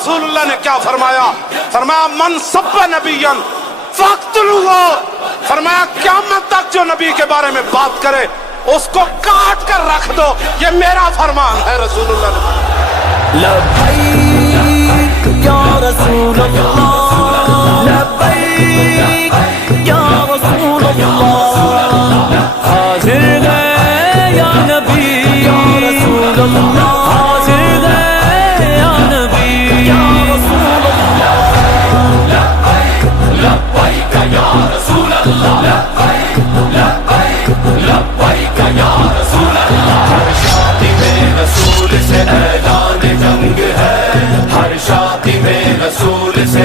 رسول اللہ نے کیا فرمایا؟ فرمایا من سب نبیًا فاقتلوہ، فرمایا قیامت تک جو نبی کے بارے میں بات کرے اس کو کاٹ کر رکھ دو، یہ میرا فرمان ہے۔ رسول اللہ نے لبیک یا رسول اللہ، لبیک یا رسول اللہ، حاضر گئے یا نبی یا رسول اللہ، حاضر گئے یا نبی یا رسول اللہ، لبیک لبیک یا رسول اللہ، لبیک لبیک لبیک یا رسول اللہ۔ ہر شادی میں رسول سے اعلان جنگ ہے، ہر شادی میں رسول سے